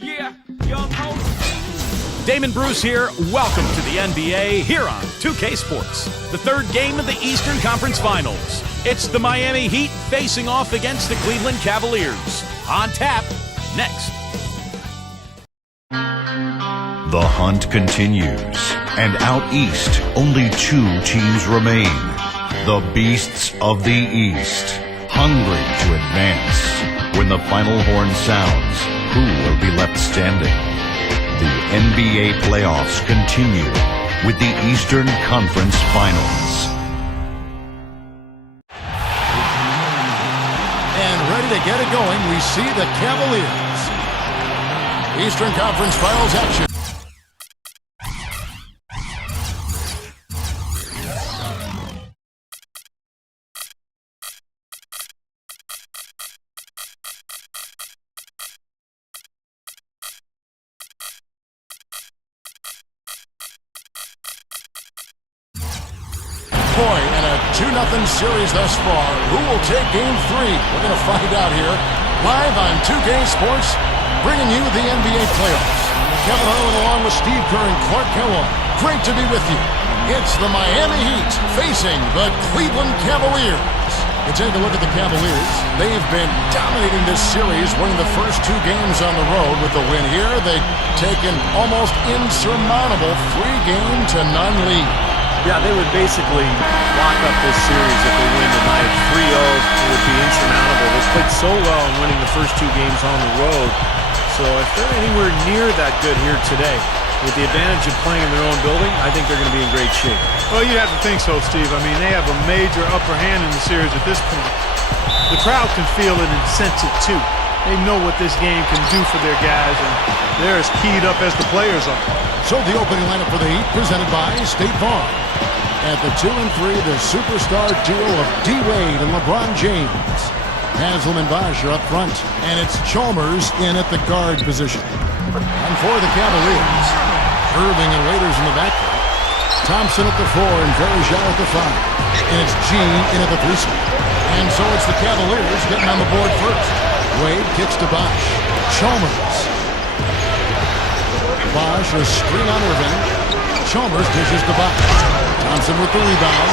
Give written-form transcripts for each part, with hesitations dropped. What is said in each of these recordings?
Yeah, young host. Damon Bruce here. Welcome to the NBA here on 2K Sports. The third game of the Eastern Conference Finals. It's the Miami Heat facing off against the Cleveland Cavaliers. On tap, next. The hunt continues, and out east, only two teams remain. The Beasts of the East, hungry to advance. When the final horn sounds, who will be left standing? The NBA playoffs continue with the Eastern Conference Finals. And ready to get it going, we see the Cavaliers. Eastern Conference Finals action. And a 2-0 series thus far. Who will take game 3? We're going to find out here. Live on 2K Sports, bringing you the NBA playoffs. Kevin Harlan along with Steve Kerr and Clark Kellogg. Great to be with you. It's the Miami Heat facing the Cleveland Cavaliers. You take a look at the Cavaliers. They've been dominating this series, winning the first 2 games on the road. With the win here, they've taken almost insurmountable 3-0 lead. Yeah, they would basically lock up this series if they win tonight. 3-0 would be insurmountable. They played so well in winning the first 2 games on the road. So if they're anywhere near that good here today, with the advantage of playing in their own building, I think they're going to be in great shape. Well, you'd have to think so, Steve. I mean, they have a major upper hand in the series at this point. The crowd can feel it and sense it, too. They know what this game can do for their guys, and they're as keyed up as the players are. So the opening lineup for the Heat, presented by State Farm. At the 2 and 3, the superstar duo of D-Wade and LeBron James. Haslam and Bosh are up front, and it's Chalmers in at the guard position. And for the Cavaliers, Irving and Waiters in the backcourt. Thompson at the 4 and Verjao at the 5. And it's G in at the 3 spot. And so it's the Cavaliers getting on the board first. Wade kicks to Bosh. Chalmers. Bosh a screen on Irving. Chalmers dishes to Bosh. Thompson with the rebound.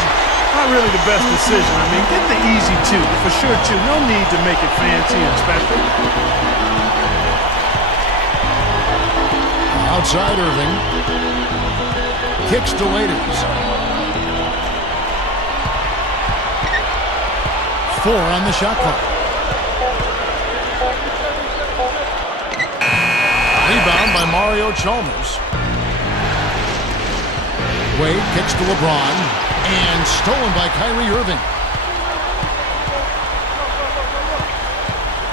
Not really the best decision. I mean, get the easy 2, for sure 2. No need to make it fancy and special. Outside Irving. Kicks to Waiters. 4 on the shot clock. Rebound by Mario Chalmers. Wade kicks to LeBron, and stolen by Kyrie Irving.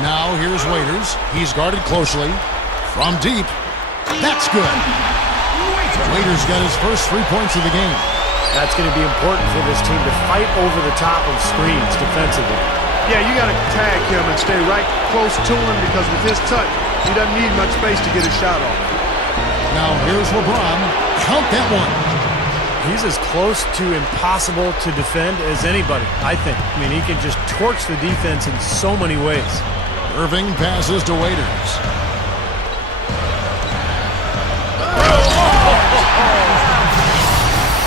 Now here's Waiters. He's guarded closely. From deep. That's good. Waiters got his first 3 points of the game. That's going to be important for this team to fight over the top of screens defensively. Yeah, you got to tag him and stay right close to him, because with his touch, he doesn't need much space to get his shot off. Now here's LeBron. Count that one. He's as close to impossible to defend as anybody, I think. I mean, he can just torch the defense in so many ways. Irving passes to Waiters.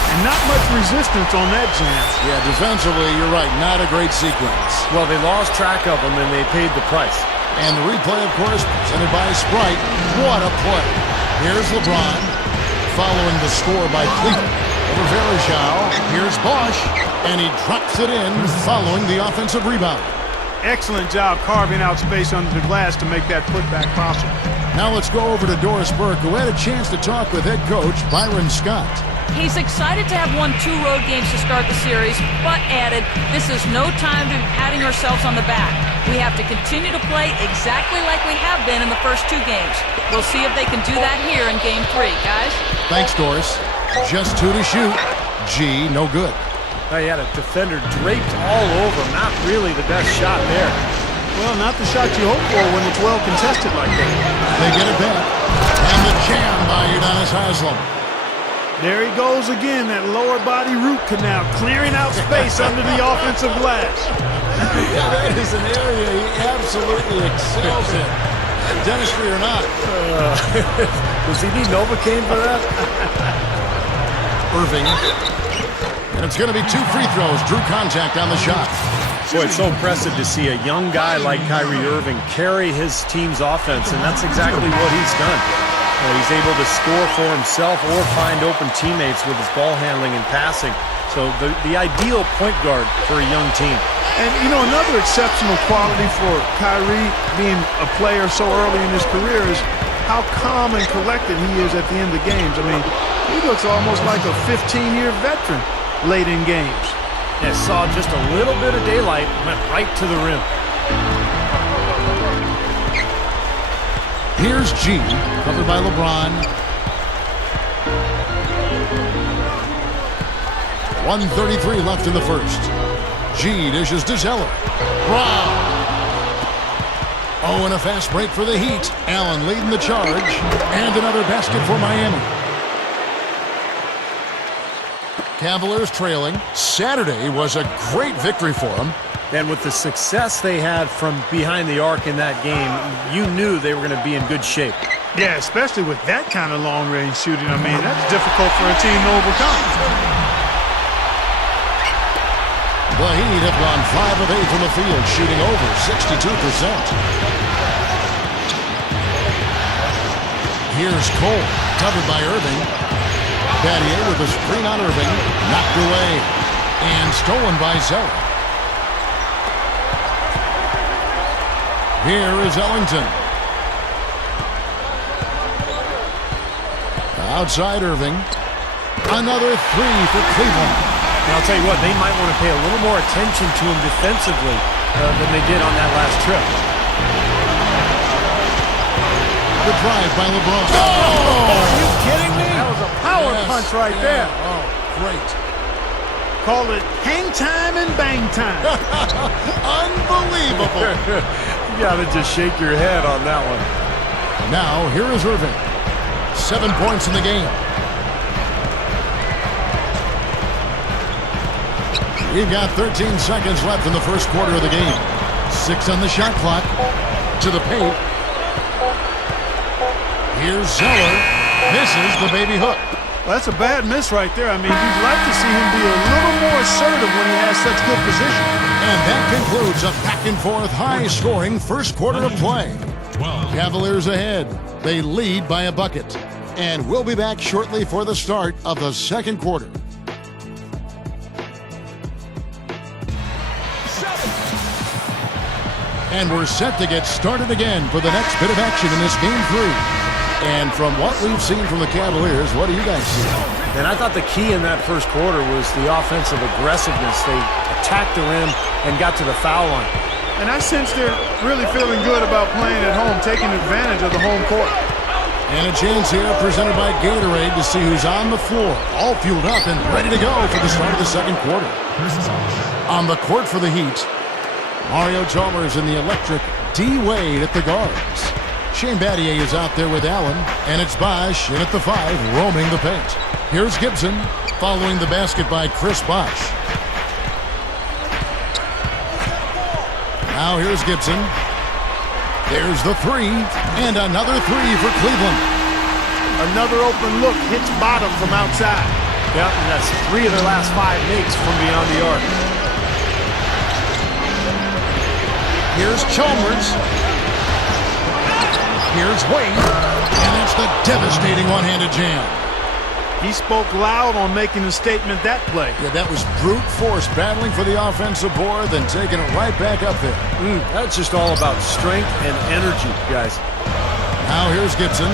And not much resistance on that jam. Yeah, defensively, you're right. Not a great sequence. Well, they lost track of him, and they paid the price. And the replay, of course, presented by Sprite. What a play. Here's LeBron, following the score by Cleveland. Over Verjao, here's Bosh, and he drops it in following the offensive rebound. Excellent job carving out space under the glass to make that putback possible. Now let's go over to Doris Burke, who had a chance to talk with head coach Byron Scott. He's excited to have won 2 road games to start the series, but added, this is no time to be patting ourselves on the back. We have to continue to play exactly like we have been in the first 2 games. We'll see if they can do that here in game 3, guys. Thanks, Doris. Just 2 to shoot. G, no good. He had a defender draped all over him. Not really the best shot there. Well, not the shot you hope for when it's well contested like that. They get it back. And the jam by Udonis Haslam. There he goes again, that lower body root canal, clearing out space under the offensive glass. Yeah, that is an area he absolutely excels in. Dentistry or not. Does he need Novocaine for that? Irving. And it's going to be 2 free throws. Drew contact on the shot. Boy, it's so impressive to see a young guy like Kyrie Irving carry his team's offense, and that's exactly what he's done. He's able to score for himself or find open teammates with his ball handling and passing. So the ideal point guard for a young team. And, you know, another exceptional quality for Kyrie being a player so early in his career is how calm and collected he is at the end of games. I mean, he looks almost like a 15-year veteran late in games. Yeah, saw just a little bit of daylight, went right to the rim. Here's G, covered by LeBron. 1:33 left in the first. G dishes to Zeller. Brown. Oh, and a fast break for the Heat. Allen leading the charge. And another basket for Miami. Cavaliers trailing. Saturday was a great victory for them. And with the success they had from behind the arc in that game, you knew they were going to be in good shape. Yeah, especially with that kind of long-range shooting. I mean, that's difficult for a team to overcome. The Heat have gone 5 of 8 from the field, shooting over 62%. Here's Cole, covered by Irving. Battier with a screen on Irving, knocked away, and stolen by Zeller. Here is Ellington. Outside Irving. Another 3 for Cleveland. And I'll tell you what, they might want to pay a little more attention to him defensively than they did on that last trip. The drive by LeBron. Oh! Are you kidding me? That was a power punch right there. Oh, great. Call it hang time and bang time. Unbelievable. You got to just shake your head on that one. Now, here is Irving. 7 points in the game. We've got 13 seconds left in the first quarter of the game. 6 on the shot clock. To the paint. Here's Zeller. Misses the baby hook. Well, that's a bad miss right there. I mean, you'd like to see him be a little more assertive when he has such good position. And that concludes a back-and-forth, high-scoring first quarter of play. Cavaliers ahead. They lead by a bucket. And we'll be back shortly for the start of the second quarter. And we're set to get started again for the next bit of action in this Game 3. And from what we've seen from the Cavaliers, what do you guys see? And I thought the key in that first quarter was the offensive aggressiveness. They attacked the rim and got to the foul line. And I sense they're really feeling good about playing at home, taking advantage of the home court. And a chance here presented by Gatorade to see who's on the floor, all fueled up and ready to go for the start of the second quarter. On the court for the Heat, Mario Chalmers and the electric D. Wade at the guards. Shane Battier is out there with Allen, and it's Bosh in at the 5, roaming the paint. Here's Gibson, following the basket by Chris Bosh. Now here's Gibson. There's the 3, and another 3 for Cleveland. Another open look, hits bottom from outside. Yep, and that's 3 of their last 5 makes from beyond the arc. Here's Chalmers. Here's Wade, and that's the devastating one-handed jam. He spoke loud on making the statement that play. Yeah, that was brute force battling for the offensive board, then taking it right back up there. That's just all about strength and energy, guys. Now here's Gibson.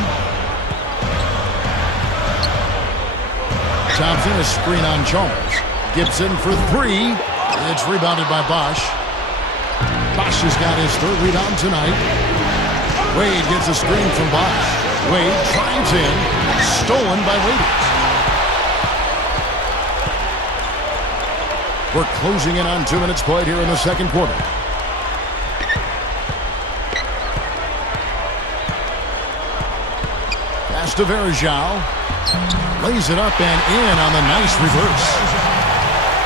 Thompson, a screen on Chalmers. Gibson for 3. It's rebounded by Bosh. Bosh has got his 3rd rebound tonight. Wade gets a screen from Bosh. Wade drives in, stolen by Wiggins. We're closing in on 2 minutes played here in the second quarter. Pass to Verjao. Lays it up and in on the nice reverse.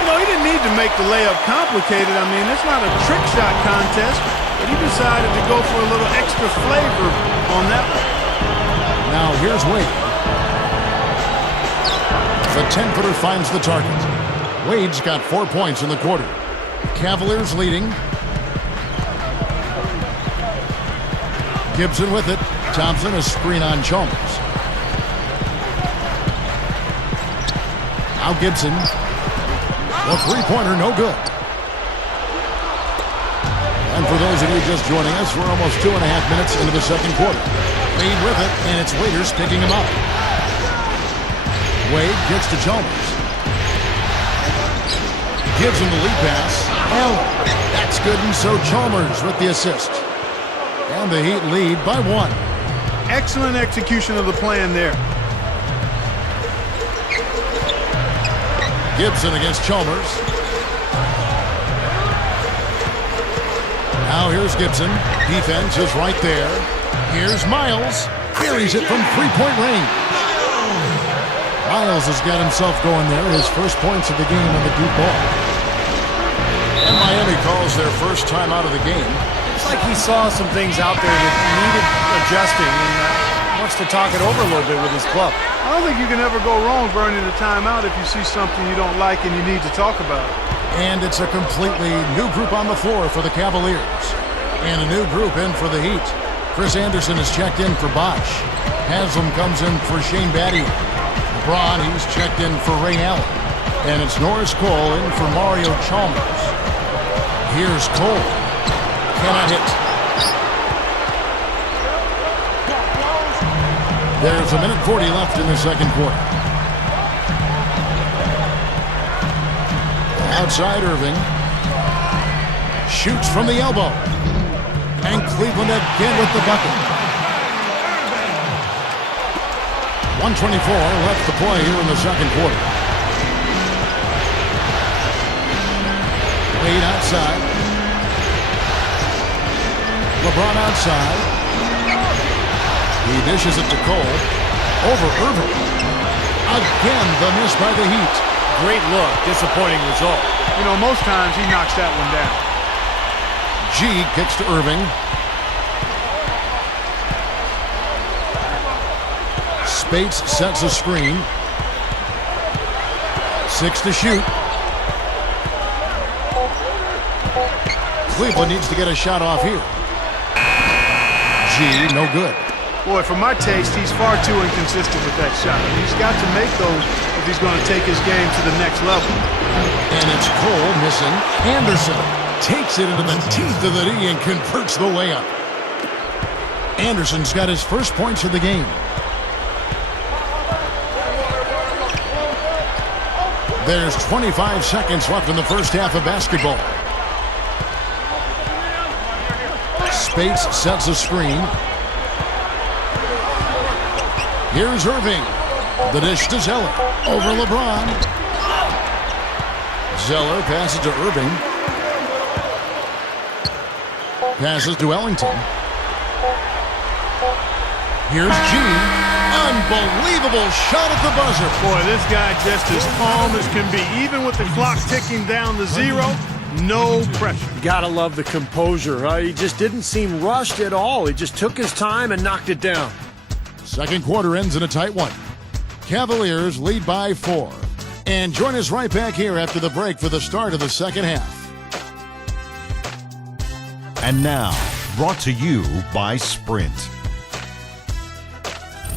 You know, he didn't need to make the layup complicated. I mean, it's not a trick shot contest. but he decided to go for a little extra flavor on that one. Now here's Wade. The 10-footer finds the target. Wade's got 4 points in the quarter. Cavaliers leading. Gibson with it. Thompson, a screen on Chalmers. Now Gibson. The three-pointer, no good. And for those of you just joining us, we're almost 2.5 minutes into the second quarter. Wade with it, and it's Waiters picking him up. Wade gets to Chalmers. Gives him the lead pass. Allen. That's good, and so Chalmers with the assist. And the Heat lead by 1. Excellent execution of the plan there. Gibson against Chalmers. Now here's Gibson. Defense is right there. Here's Miles. Buries it from three-point range. Miles has got himself going there. His first points of the game on the deep ball. And Miami calls their first time out of the game. It's like he saw some things out there that needed adjusting and wants to talk it over a little bit with his club. I don't think you can ever go wrong burning a timeout if you see something you don't like and you need to talk about it. And it's a completely new group on the floor for the Cavaliers. And a new group in for the Heat. Chris Anderson is checked in for Bosch. Haslam comes in for Shane Battier. LeBron, he's checked in for Ray Allen. And it's Norris Cole in for Mario Chalmers. Here's Cole. Cannot hit. There's 1:40 left in the second quarter. Outside Irving. Shoots from the elbow. And Cleveland again with the bucket. 1:24 left to play here in the second quarter. Wade outside. LeBron outside. He dishes it to Cole. Over Irving. Again, the miss by the Heat. Great look, disappointing result. You know, most times he knocks that one down. G kicks to Irving. Spates sets a screen. 6 to shoot. Cleveland needs to get a shot off here. G, no good. Boy, for my taste, he's far too inconsistent with that shot. I mean, he's got to make those if he's going to take his game to the next level. And it's Cole missing. Anderson takes it into the teeth of the D and converts the layup. Anderson's got his first points of the game. There's 25 seconds left in the first half of basketball. Spates sets a screen. Here's Irving. The dish to Zeller. Over LeBron. Zeller passes to Irving. Passes to Ellington. Here's G. Unbelievable shot at the buzzer. Boy, this guy just as calm as can be. Even with the clock ticking down to 0, no pressure. You gotta love the composure. He just didn't seem rushed at all. He just took his time and knocked it down. Second quarter ends in a tight one. Cavaliers lead by 4. And join us right back here after the break for the start of the second half. And now, brought to you by Sprint.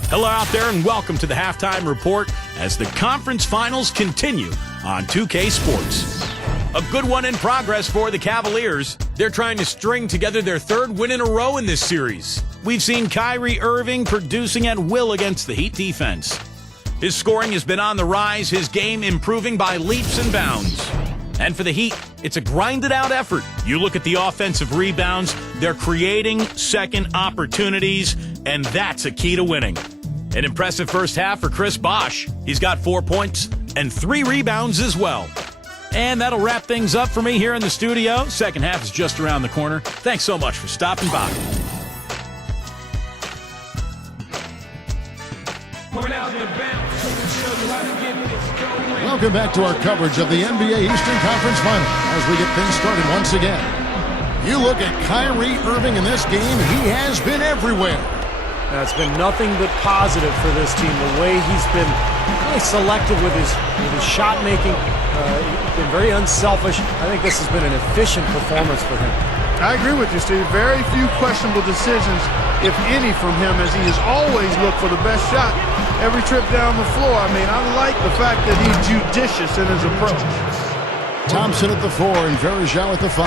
Hello out there and welcome to the Halftime Report as the conference finals continue on 2K Sports. A good one in progress for the Cavaliers. They're trying to string together their third win in a row in this series. We've seen Kyrie Irving producing at will against the Heat defense. His scoring has been on the rise, his game improving by leaps and bounds. And for the Heat, it's a grinded-out effort. You look at the offensive rebounds, they're creating second opportunities, and that's a key to winning. An impressive first half for Chris Bosch. He's got 4 points and 3 rebounds as well. And that'll wrap things up for me here in the studio. Second half is just around the corner. Thanks so much for stopping by. Welcome back to our coverage of the NBA Eastern Conference Final as we get things started once again. You look at Kyrie Irving in this game, he has been everywhere. That's been nothing but positive for this team. The way he's been really selective with his shot making, been very unselfish. I think this has been an efficient performance for him. I agree with you, Steve. Very few questionable decisions, if any, from him, as he has always looked for the best shot every trip down the floor. I mean, I like the fact that he's judicious in his approach. Thompson at the 4 and Verjao at the 5.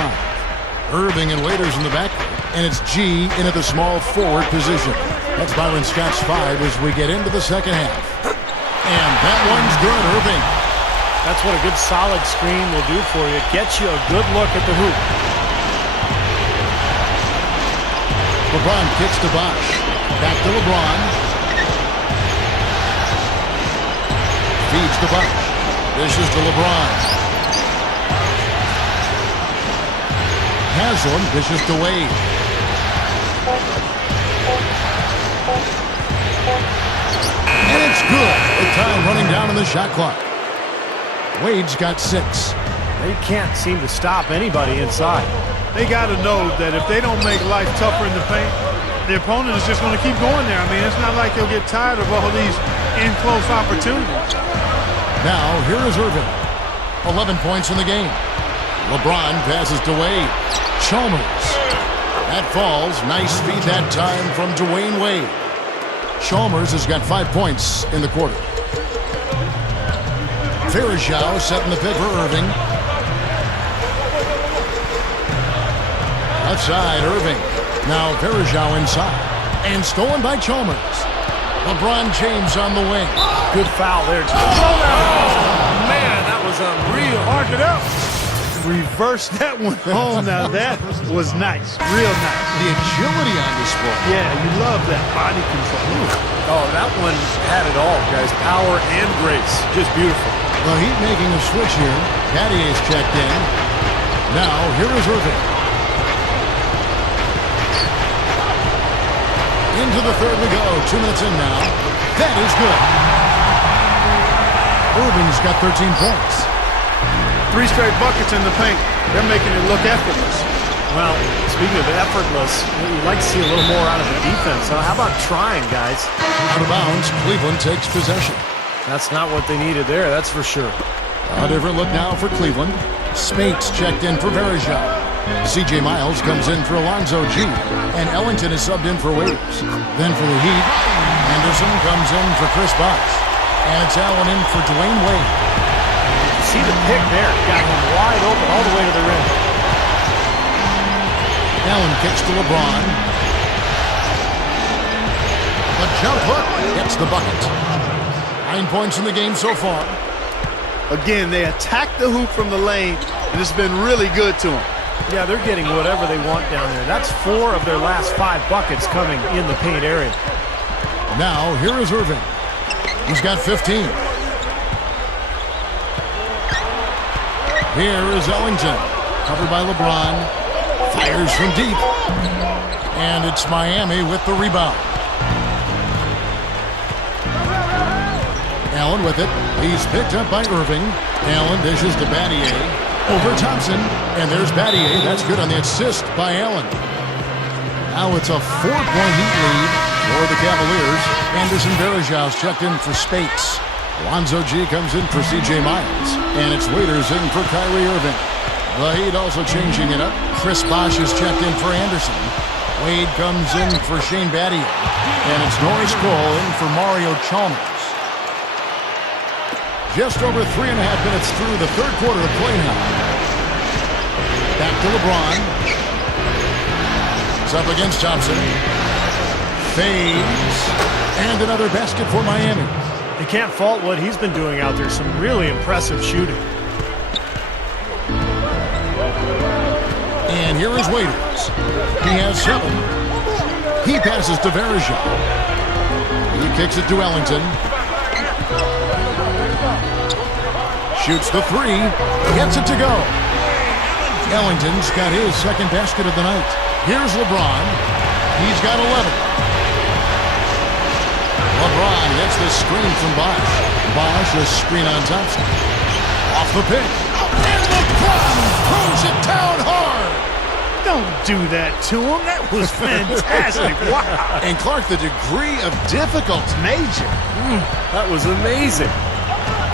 Irving and Waiters in the back, and it's G in at the small forward position. That's Byron Scott's 5 as we get into the second half. And that one's good, Irving. That's what a good solid screen will do for you. Get you a good look at the hoop. LeBron kicks to Bosh. Back to LeBron. Feeds to Bosh. Dishes to LeBron. Haslam dishes to Wade. And it's good. The time running down on the shot clock. Wade's got 6. They can't seem to stop anybody inside. They got to know that if they don't make life tougher in the paint, the opponent is just going to keep going there. I mean, it's not like they'll get tired of all these in-close opportunities. Now, here is Irving. 11 points in the game. LeBron passes to Wade. Chalmers. That falls. Nice feed that time from Dwayne Wade. Chalmers has got 5 points in the quarter. Verjao setting the pick for Irving. Left side, Irving. Now Verjao inside. And stolen by Chalmers. LeBron James on the wing. Good foul there. Oh, man, that was unreal. Mark it up. Reverse that one home. Now that was nice. Real nice. The agility on display. Yeah, you love that body control. Oh, that one had it all, guys. Power and grace. Just beautiful. The Heat making a switch here. Battier's checked in. Now, here is Irving. Into the third we go. 2 minutes in now. That is good. Irving's got 13 points. 3 straight buckets in the paint. They're making it look effortless. Well, speaking of effortless, you'd like to see a little more out of the defense. How about trying, guys? Out of bounds, Cleveland takes possession. That's not what they needed there, that's for sure. A different look now for Cleveland. Spates checked in for Verjao. C.J. Miles comes in for Alonzo G. And Ellington is subbed in for Waiters. Then for the Heat, Anderson comes in for Chris Bosh. And it's Allen in for Dwayne Wade. See the pick there. Got him wide open all the way to the rim. Allen kicks to LeBron. The jump hook gets the bucket. 9 points in the game so far. Again, they attack the hoop from the lane, and it's been really good to them. Yeah, they're getting whatever they want down there. That's 4 of their last 5 buckets coming in the paint area. Now, here is Irving. He's got 15. Here is Ellington. Covered by LeBron. Fires from deep. And it's Miami with the rebound. Allen with it. He's picked up by Irving. Allen dishes to Battier. Over Thompson. And there's Battier. That's good on the assist by Allen. Now it's a 4-point Heat lead for the Cavaliers. Anderson Verjao checked in for Spates. Alonzo G comes in for C.J. Miles. And it's Waiters in for Kyrie Irving. The Heat also changing it up. Chris Bosh is checked in for Anderson. Wade comes in for Shane Battier. And it's Norris Cole in for Mario Chalmers. Just over 3.5 minutes through the third quarter of play now. Back to LeBron. It's up against Thompson. Fades. And another basket for Miami. You can't fault what he's been doing out there. Some really impressive shooting. And here is Waiters. He has 7. He passes to Verjao. He kicks it to Ellington. Shoots the 3. Gets it to go. Ellington's got his second basket of the night. Here's LeBron. He's got 11. LeBron gets the screen from Bosh. Bosh a screen on Thompson. Off the pick. And LeBron throws it down hard. Don't do that to him. That was fantastic. Wow. And Clark, the degree of difficulty. Major. That was amazing.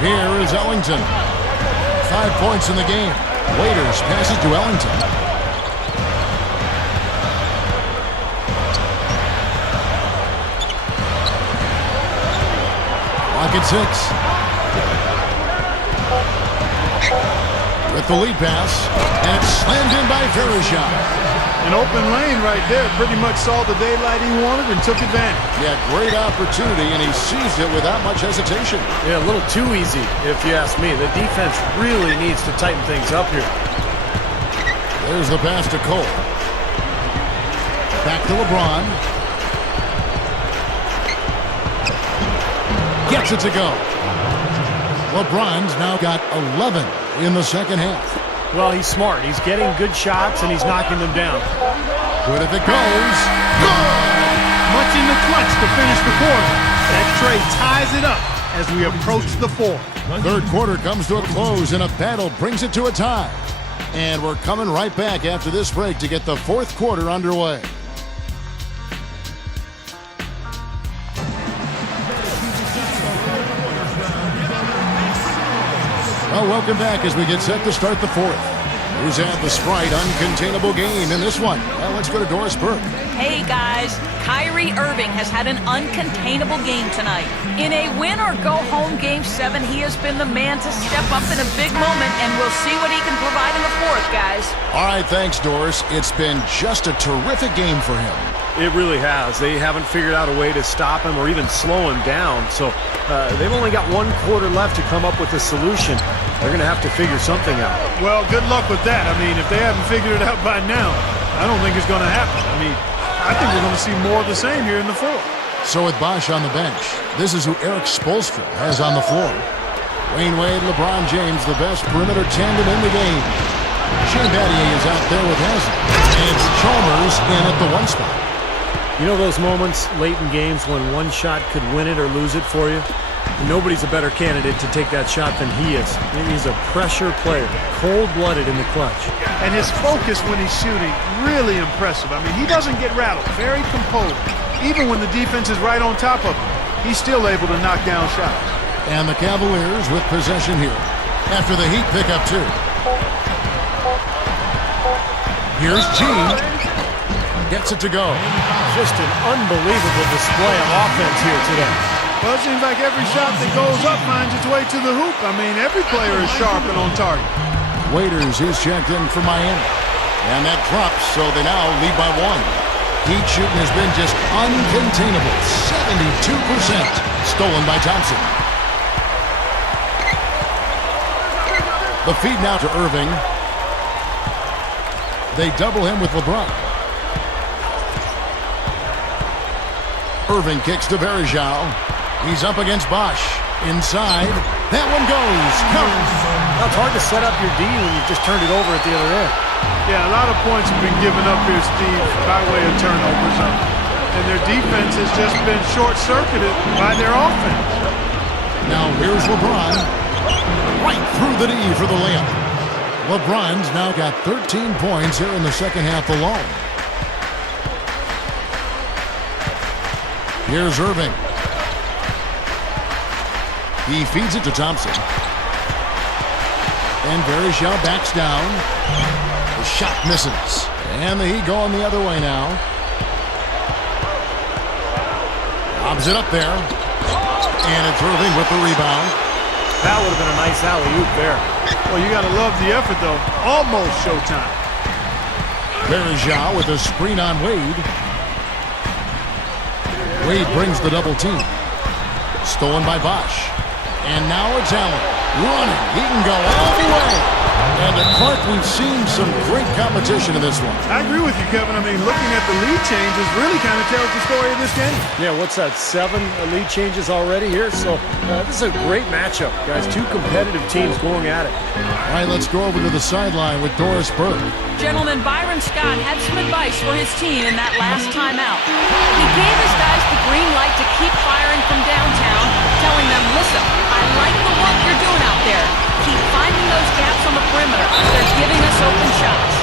Here is Ellington. 5 points in the game. Waiters passes to Ellington. Clock at 6. With the lead pass, and it's slammed in by Vereshchuk. An open lane right there. Pretty much saw the daylight he wanted and took advantage. Yeah, great opportunity, and he seized it without much hesitation. Yeah, a little too easy, if you ask me. The defense really needs to tighten things up here. There's the pass to Cole. Back to LeBron. Gets it to go. LeBron's now got 11 in the second half. Well, he's smart. He's getting good shots, and he's knocking them down. Good if it goes. Good! Much in the clutch to finish the quarter. That trade ties it up as we approach the fourth. Third quarter comes to a close, and a battle brings it to a tie. And we're coming right back after this break to get the fourth quarter underway. Well, welcome back as we get set to start the fourth. Who's had the Sprite uncontainable game in this one? Well, let's go to Doris Burke. Hey guys, Kyrie Irving has had an uncontainable game tonight. In a win or go home game 7, he has been the man to step up in a big moment, and we'll see what he can provide in the fourth, guys. All right, thanks, Doris. It's been just a terrific game for him. It really has. They haven't figured out a way to stop him or even slow him down. So they've only got 1 quarter left to come up with a solution. They're going to have to figure something out. Well, good luck with that. I mean, if they haven't figured it out by now, I don't think it's going to happen. I mean, I think we're going to see more of the same here in the fourth. So with Bosch on the bench, this is who Eric Spoelstra has on the floor. Wayne Wade, LeBron James, the best perimeter tandem in the game. Shane Battier is out there with Haslem. And it's Chalmers in at the 1 spot. You know those moments late in games when one shot could win it or lose it for you? Nobody's a better candidate to take that shot than he is. He's a pressure player, cold-blooded in the clutch. And his focus when he's shooting, really impressive. I mean, he doesn't get rattled, very composed. Even when the defense is right on top of him, he's still able to knock down shots. And the Cavaliers with possession here after the Heat pick up 2. Here's Gene. Gets it to go. Just an unbelievable display of offense here today. Well, it seems like every shot that goes up finds its way to the hoop. I mean, every player is sharp and on target. Waiters, he's checked in for Miami. And that drops, so they now lead by 1. Heat shooting has been just uncontainable. 72% stolen by Thompson. The feed now to Irving. They double him with LeBron. Irving kicks to Vereshchuk. He's up against Bosch. Inside. That one goes. Counts. Now, it's hard to set up your D when you just turned it over at the other end. Yeah, a lot of points have been given up here, Steve, by way of turnovers. And their defense has just been short-circuited by their offense. Now here's LeBron. Right through the D for the layup. LeBron's now got 13 points here in the second half alone. Here's Irving. He feeds it to Thompson. And Vereshchuk backs down. The shot misses. And the Heat going the other way now. Lobs it up there. And it's Irving with the rebound. That would have been a nice alley-oop there. Well, you got to love the effort, though. Almost showtime. Vereshchuk with a screen on Wade. Wade brings the double team. Stolen by Bosch. And now it's Allen. Running. He can go all the way. And to Clark, we've seen some great competition in this one. I agree with you, Kevin. I mean, looking at the lead changes really kind of tells the story of this game. Yeah, what's that, 7 lead changes already here? So this is a great matchup, guys. 2 competitive teams going at it. All right, let's go over to the sideline with Doris Burke. Gentlemen, Byron Scott had some advice for his team in that last timeout. He gave his guys the green light to keep firing from downtown, telling them, listen, I like the work you're doing out there. Keep finding those gaps on the perimeter. They're giving us open shots.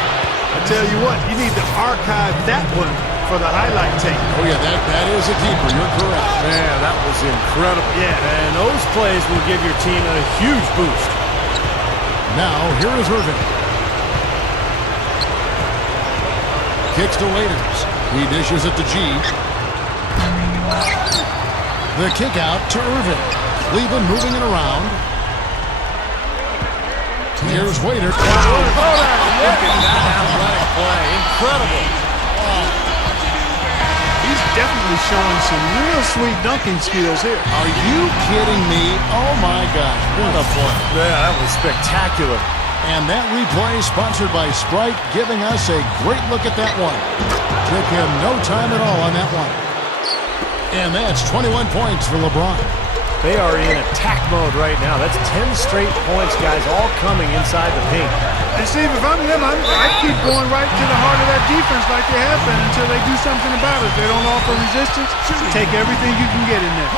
I tell you what, you need to archive that one for the highlight tape. Oh, yeah, that is a keeper. You're correct. Man, that was incredible. Yeah. And those plays will give your team a huge boost. Now, here is Irving. Kicks to Waiters. He dishes it to G. The kick out to Irving. Cleveland moving it around. Here's Waiters. Look at that athletic play. Incredible. He's definitely showing some real sweet dunking skills here. Are you kidding me? Oh, my gosh. What a play. Yeah, that was spectacular. And that replay sponsored by Sprite, giving us a great look at that one. Took him no time at all on that one. And that's 21 points for LeBron. They are in attack mode right now. That's 10 straight points, guys, all coming inside the paint. And Steve, if I'm them, I keep going right to the heart of that defense like they have been until they do something about it. If they don't offer resistance, take everything you can get in there.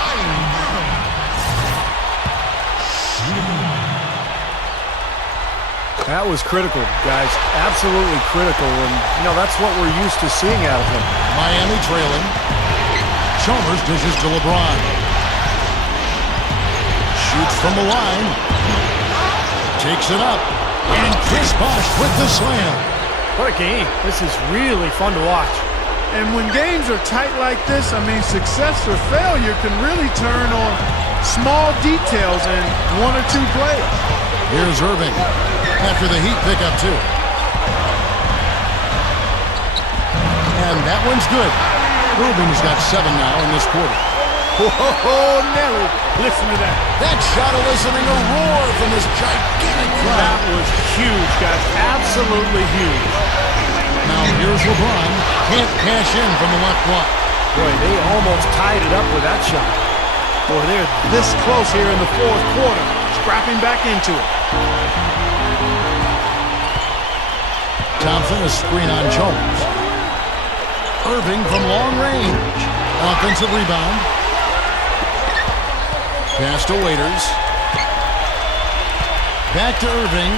That was critical, guys. Absolutely critical. And, that's what we're used to seeing out of him. Miami trailing. Chalmers dishes to LeBron. Shoots from the line. Takes it up. And Chris Bosh with the slam. What a game. This is really fun to watch. And when games are tight like this, success or failure can really turn on small details in one or two plays. Here's Irving after the Heat pick up two. And that one's good. Irving's got 7 now in this quarter. Whoa, Nelly. Listen to that. That shot eliciting a roar from this gigantic crowd. That was huge, guys. Absolutely huge. Now here's LeBron. Can't cash in from the left block. Boy, they almost tied it up with that shot. Boy, they're this close here in the fourth quarter. Scrapping back into it. Thompson, a screen on Jones. Irving from long range. Offensive rebound. Pass to Waiters. Back to Irving.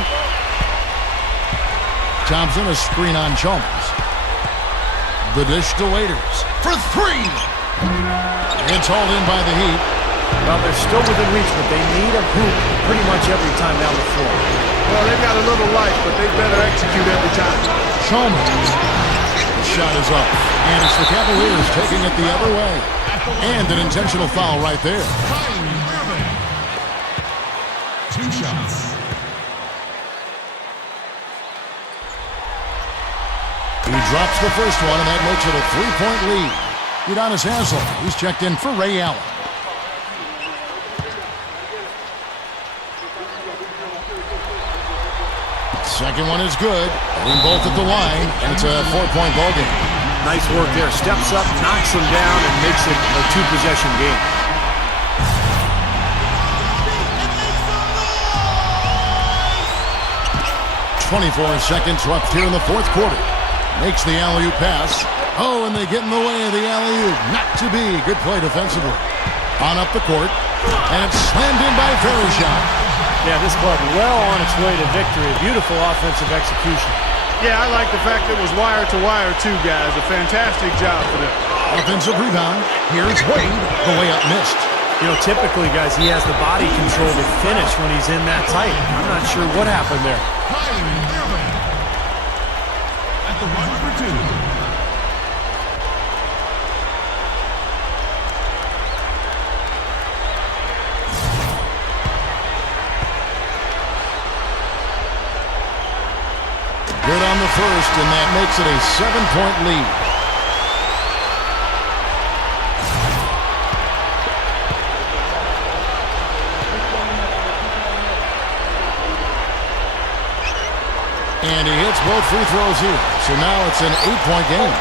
Thompson, a screen on Chalmers. The dish to Waiters. For 3! It's hauled in by the Heat. Well, they're still within reach, but they need a hoop pretty much every time down the floor. Well, they've got a little life, but they better execute every time. Chalmers. The shot is up. And it's the Cavaliers taking it the other way. And an intentional foul right there. 2 shots. He drops the first one, and that makes it a 3-point lead. Udonis Haslem, he's checked in for Ray Allen. Second one is good. Hitting both at the line, and it's a 4-point ball game. Nice work there. Steps up, knocks them down, and makes it a 2-possession game. .24 seconds left here in the fourth quarter. Makes the alley-oop pass. Oh, and they get in the way of the alley-oop. Not to be. Good play defensively. On up the court, and it's slammed in by Verizon. Yeah, this club well on its way to victory. Beautiful offensive execution. Yeah, I like the fact that it was wire to wire too, guys. A fantastic job for them. Offensive rebound. Here's Wade. The layup missed. Typically, guys, he has the body control to finish when he's in that tight. I'm not sure what happened there. At the run for 2. Good on the first, and that makes it a 7-point lead. And he hits both free throws here. So now it's an 8-point game.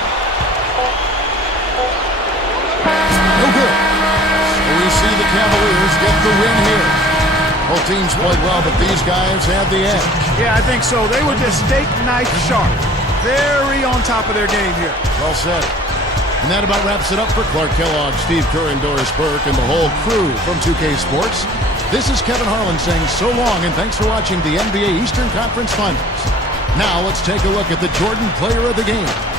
No good. So we see the Cavaliers get the win here. Both teams played well, but these guys had the edge. Yeah, I think so. They were just steak knife sharp. Very on top of their game here. Well said. And that about wraps it up for Clark Kellogg, Steve Kerr, and Doris Burke, and the whole crew from 2K Sports. This is Kevin Harlan saying so long, and thanks for watching the NBA Eastern Conference Finals. Now let's take a look at the Jordan Player of the Game.